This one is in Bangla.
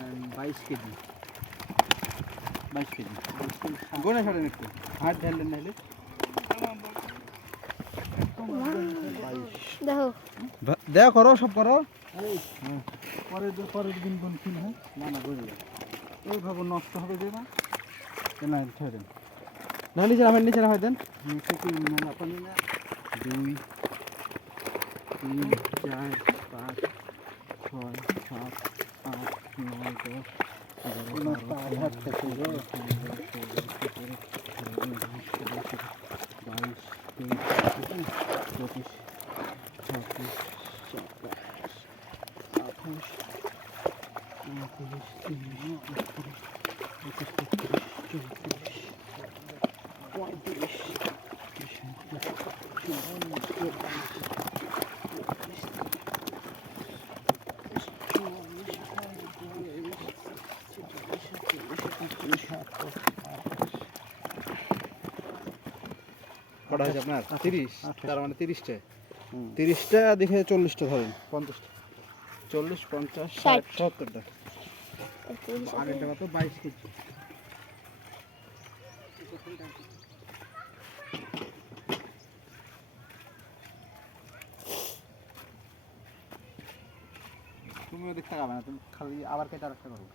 22 কেজি 22 কেজি গোনা সাড়ে একটু হাত ঢাললেন নাহলে দেখো দেয়া করো সব করো পরের দিন কোন কিন হয় না না গড়ে যাবে এইভাবে নষ্ট হবে যে না না ছেড়ে দেন না নিচে হয় দেন মেলা পানি না 2 3 4 5 6 7 8 9 10 কটা হয়েছে আপনার 30 তার মানে 30টা দেখে 40টা ধরেন 50টা 40 50 60 70টা আগের টাকা তো 22 কেজি তুমিও দেখতে পাবে না তুমি খালি আবার কেটে আরেকটা করো